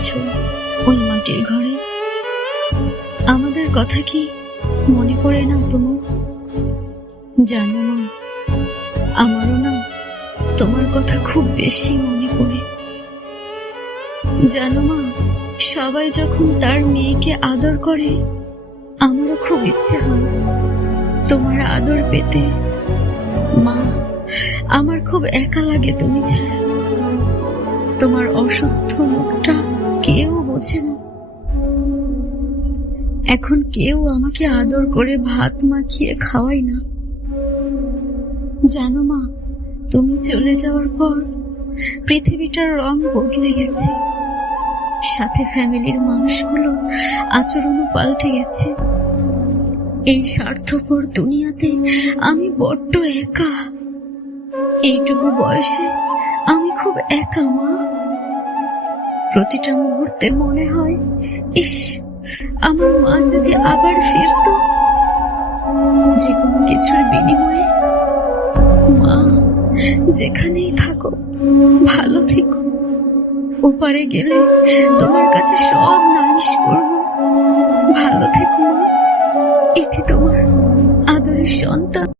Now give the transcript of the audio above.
আছো ওই মাটির ঘরে। আমাদের কথা কি মনে পড়ে না তোমার? জানো মা, আমারও না তোমার কথা খুব বেশি মনে পড়ে। জানো মা, সবাই যখন তার মেয়েকে আদর করে, আমারও খুব ইচ্ছে হয় তোমার আদর পেতে। মা, আমার খুব একা লাগে তুমি ছাড়া। তোমার অসুস্থ মুখটা কেউ বোঝে না। এখন কেউ আমাকে আদর করে ভাত মাখিয়ে খাওয়াই না। জানো মা, তুমি চলে যাওয়ার পর পৃথিবীটার রং বদলে গেছে, সাথে ফ্যামিলির মানুষগুলো আচরণও পাল্টে গেছে। এই স্বার্থপর দুনিয়াতে আমি বড্ড একা। এইটুকু বয়সে আমি খুব একা মা। প্রতিটা মুহূর্তে মনে হয়, ইস, আমার মা যদি আবার ফিরতো। যে কোনো কিছুর বিনিময়ে মা, যেখানেই থাকো ভালো থেকো। ওপারে গেলে তোমার কাছে